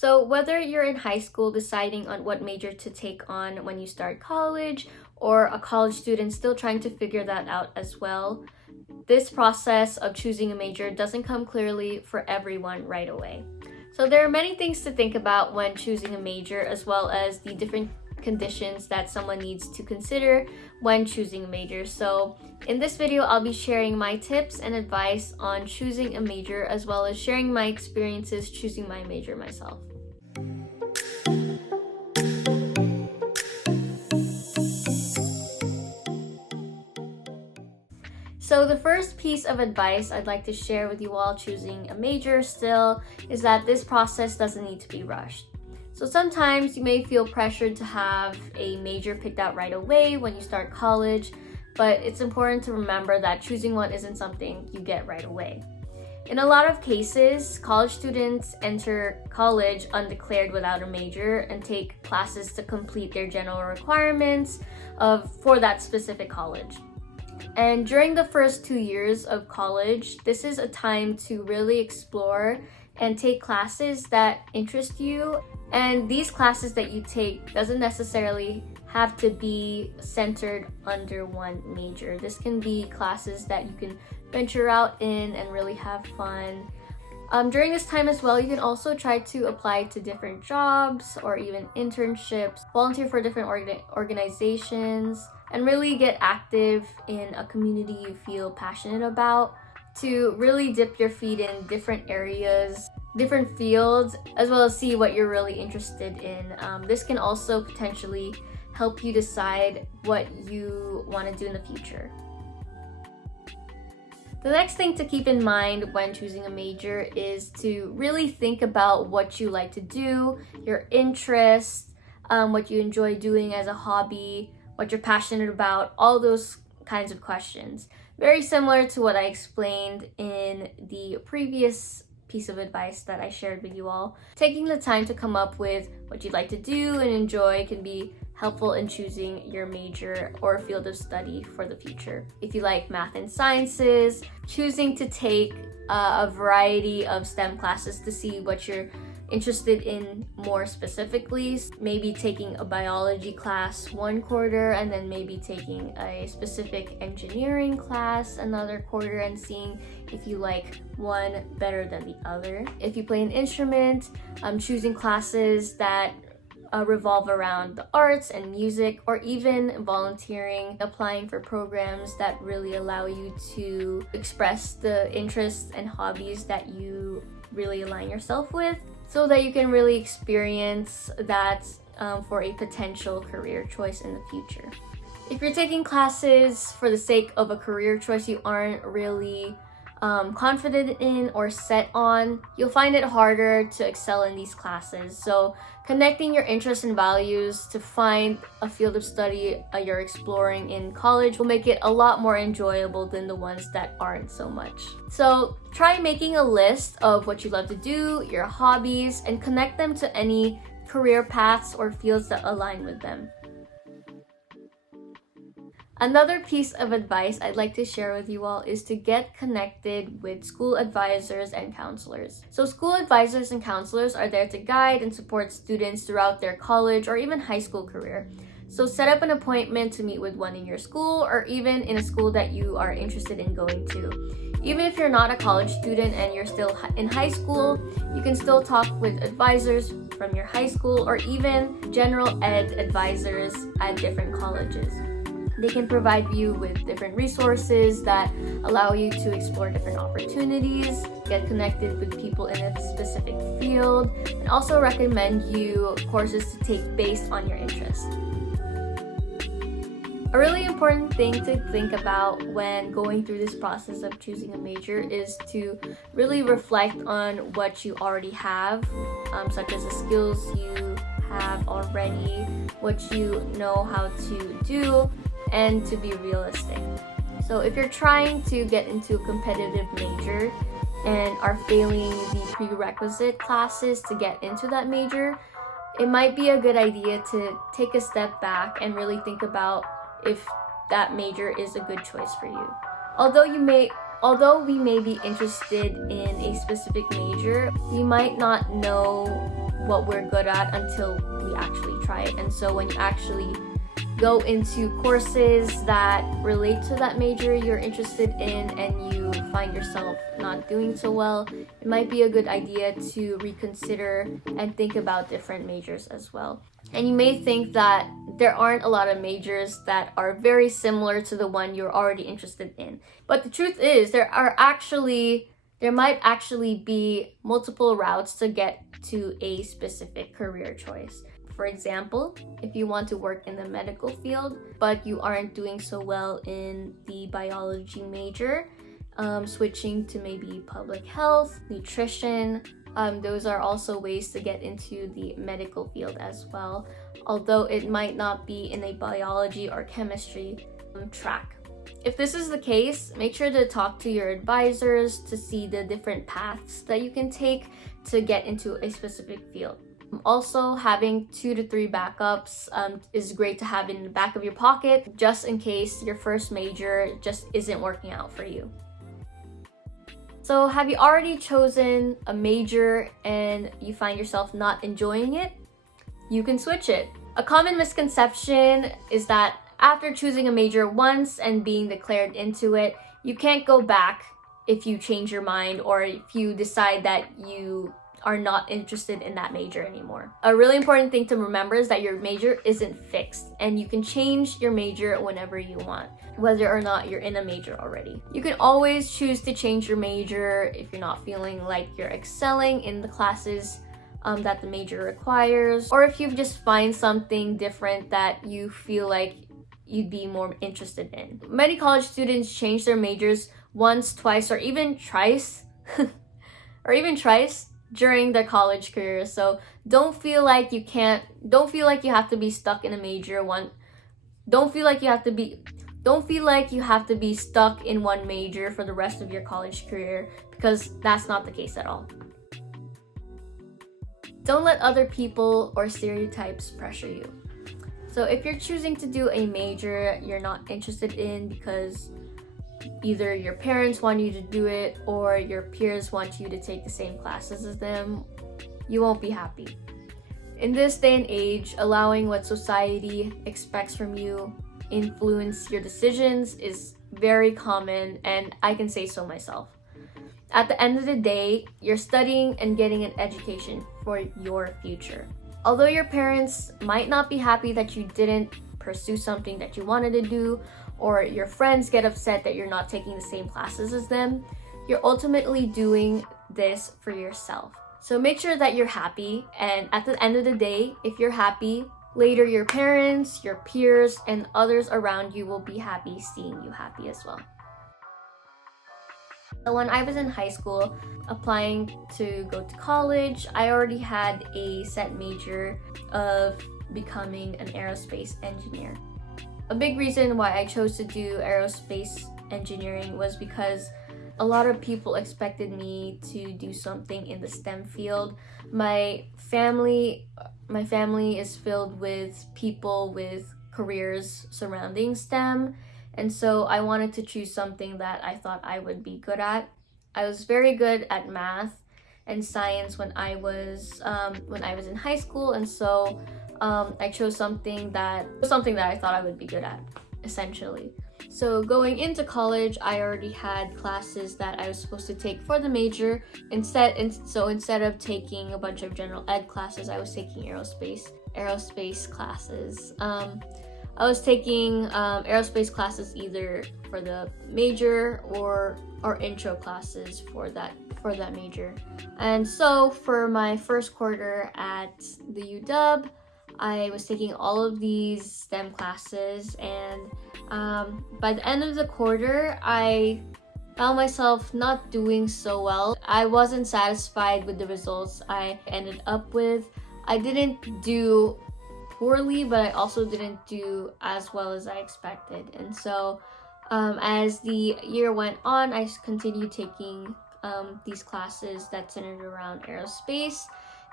So whether you're in high school deciding on what major to take on when you start college, or a college student still trying to figure that out as well, this process of choosing a major doesn't come clearly for everyone right away. So there are many things to think about when choosing a major, as well as the different conditions that someone needs to consider when choosing a major. So in this video, I'll be sharing my tips and advice on choosing a major, as well as sharing my experiences choosing my major myself. So the first piece of advice I'd like to share with you all choosing a major still is that this process doesn't need to be rushed. So sometimes you may feel pressured to have a major picked out right away when you start college, but it's important to remember that choosing one isn't something you get right away. In a lot of cases, college students enter college undeclared without a major and take classes to complete their general requirements for that specific college. And during the first 2 years of college, this is a time to really explore and take classes that interest you. And these classes that you take doesn't necessarily have to be centered under one major. This can be classes that you can venture out in and really have fun. During this time as well, you can also try to apply to different jobs or even internships, volunteer for different organizations, and really get active in a community you feel passionate about to really dip your feet in different areas, different fields, as well as see what you're really interested in. This can also potentially help you decide what you want to do in the future. The next thing to keep in mind when choosing a major is to really think about what you like to do, your interests, what you enjoy doing as a hobby, what you're passionate about, all those kinds of questions. Very similar to what I explained in the previous piece of advice that I shared with you all. Taking the time to come up with what you'd like to do and enjoy can be helpful in choosing your major or field of study for the future. If you like math and sciences, choosing to take a variety of STEM classes to see what you're interested in more specifically, maybe taking a biology class one quarter and then maybe taking a specific engineering class another quarter and seeing if you like one better than the other. If you play an instrument, choosing classes that revolve around the arts and music, or even volunteering, applying for programs that really allow you to express the interests and hobbies that you really align yourself with, so that you can really experience that for a potential career choice in the future. If you're taking classes for the sake of a career choice you aren't really confident in or set on, you'll find it harder to excel in these classes. So connecting your interests and values to find a field of study you're exploring in college will make it a lot more enjoyable than the ones that aren't so much. So try making a list of what you love to do, your hobbies, and connect them to any career paths or fields that align with them. Another piece of advice I'd like to share with you all is to get connected with school advisors and counselors. So school advisors and counselors are there to guide and support students throughout their college or even high school career. So set up an appointment to meet with one in your school, or even in a school that you are interested in going to. Even if you're not a college student and you're still in high school, you can still talk with advisors from your high school or even general ed advisors at different colleges. They can provide you with different resources that allow you to explore different opportunities, get connected with people in a specific field, and also recommend you courses to take based on your interests. A really important thing to think about when going through this process of choosing a major is to really reflect on what you already have, such as the skills you have already, what you know how to do, and to be realistic. So if you're trying to get into a competitive major and are failing the prerequisite classes to get into that major, it might be a good idea to take a step back and really think about if that major is a good choice for you. Although we may be interested in a specific major, we might not know what we're good at until we actually try it. And so when you actually go into courses that relate to that major you're interested in and you find yourself not doing so well, it might be a good idea to reconsider and think about different majors as well. And you may think that there aren't a lot of majors that are very similar to the one you're already interested in. But the truth is, there might actually be multiple routes to get to a specific career choice. For example, if you want to work in the medical field, but you aren't doing so well in the biology major, switching to maybe public health, nutrition, those are also ways to get into the medical field as well, although it might not be in a biology or chemistry track. If this is the case, make sure to talk to your advisors to see the different paths that you can take to get into a specific field. Also, having 2 to 3 backups is great to have in the back of your pocket, just in case your first major just isn't working out for you. So have you already chosen a major and you find yourself not enjoying it? You can switch it. A common misconception is that after choosing a major once and being declared into it, you can't go back if you change your mind or if you decide that you are not interested in that major anymore. A really important thing to remember is that your major isn't fixed and you can change your major whenever you want, whether or not you're in a major already. You can always choose to change your major if you're not feeling like you're excelling in the classes that the major requires, or if you just find something different that you feel like you'd be more interested in. Many college students change their majors once, twice, or even thrice during their college career. So don't feel like you have to be stuck in a major one. Don't feel like you have to be stuck in one major for the rest of your college career, because that's not the case at all. Don't let other people or stereotypes pressure you. So if you're choosing to do a major you're not interested in because either your parents want you to do it or your peers want you to take the same classes as them, you won't be happy. In this day and age, allowing what society expects from you influence your decisions is very common, and I can say so myself. At the end of the day, you're studying and getting an education for your future. Although your parents might not be happy that you didn't pursue something that you wanted to do, or your friends get upset that you're not taking the same classes as them, you're ultimately doing this for yourself. So make sure that you're happy, and at the end of the day, if you're happy, later your parents, your peers, and others around you will be happy seeing you happy as well. So when I was in high school, applying to go to college, I already had a set major of becoming an aerospace engineer. A big reason why I chose to do aerospace engineering was because a lot of people expected me to do something in the STEM field. My family is filled with people with careers surrounding STEM, and so I wanted to choose something that I thought I would be good at. I was very good at math and science when I was in high school, and so I chose something that I thought I would be good at, essentially. So going into college, I already had classes that I was supposed to take for the major. Instead of taking a bunch of general ed classes, I was taking aerospace classes. I was taking aerospace classes either for the major or intro classes for that major. And so for my first quarter at the UW, I was taking all of these STEM classes, and by the end of the quarter, I found myself not doing so well. I wasn't satisfied with the results I ended up with. I didn't do poorly, but I also didn't do as well as I expected. And so as the year went on, I continued taking these classes that centered around aerospace,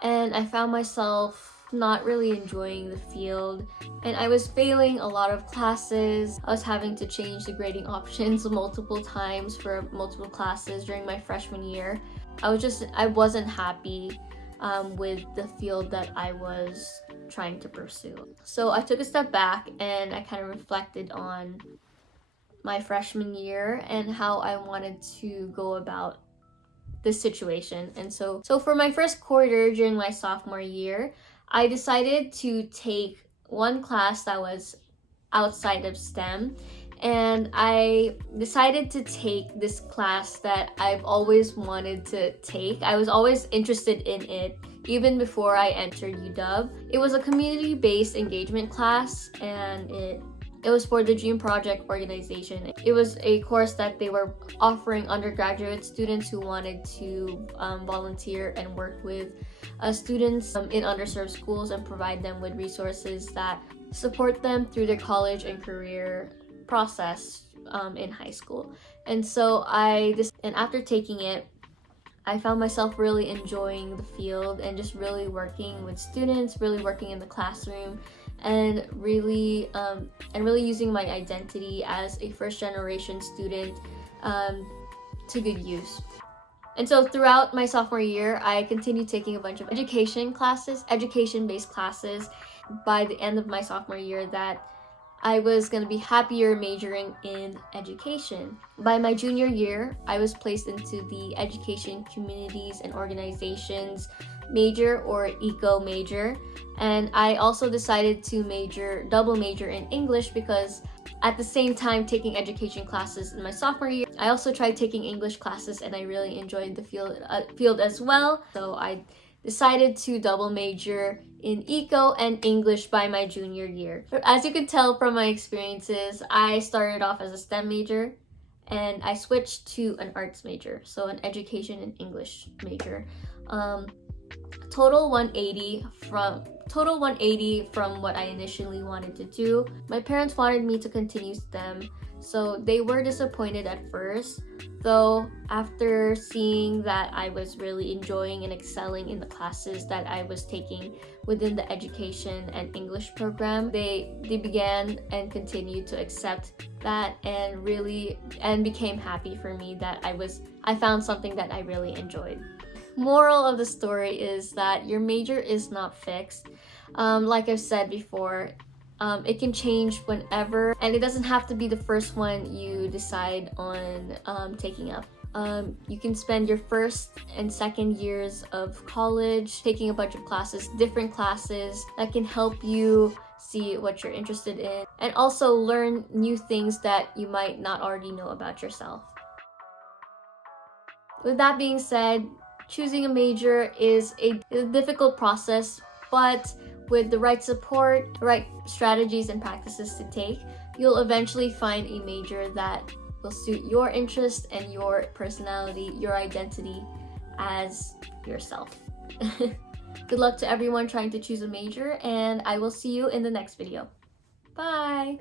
and I found myself not really enjoying the field, and I was failing a lot of classes. I was having to change the grading options multiple times for multiple classes during my freshman year. I wasn't happy with the field that I was trying to pursue. So I took a step back and I kind of reflected on my freshman year and how I wanted to go about this situation. And so for my first quarter during my sophomore year, I decided to take one class that was outside of STEM, and I decided to take this class that I've always wanted to take. I was always interested in it even before I entered UW. It was a community-based engagement class, and it was for the Dream Project organization. It was a course that they were offering undergraduate students who wanted to volunteer and work with students in underserved schools and provide them with resources that support them through their college and career process in high school. And so after taking it, I found myself really enjoying the field and just really working with students, really working in the classroom, and really using my identity as a first-generation student to good use. And so throughout my sophomore year, I continued taking a bunch of education-based classes. By the end of my sophomore year, that I was going to be happier majoring in education. By my junior year, I was placed into the Education, Communities, and Organizations major, or ECO major. And I also decided to double major in English, because at the same time taking education classes in my sophomore year, I also tried taking English classes, and I really enjoyed the field as well. So I decided to double major in ECO and English by my junior year. As you can tell from my experiences, I started off as a STEM major and I switched to an arts major, so an education and English major. Total 180 from what I initially wanted to do. My parents wanted me to continue STEM, so they were disappointed at first, though after seeing that I was really enjoying and excelling in the classes that I was taking within the education and English program, they began and continued to accept that and became happy for me that I found something that I really enjoyed. Moral of the story is that your major is not fixed. Like I've said before, it can change whenever, and it doesn't have to be the first one you decide on taking up. You can spend your first and second years of college taking a bunch of classes, different classes that can help you see what you're interested in, and also learn new things that you might not already know about yourself. With that being said, choosing a major is a difficult process, but with the right support, the right strategies and practices to take, you'll eventually find a major that will suit your interest and your personality, your identity as yourself. Good luck to everyone trying to choose a major, and I will see you in the next video. Bye!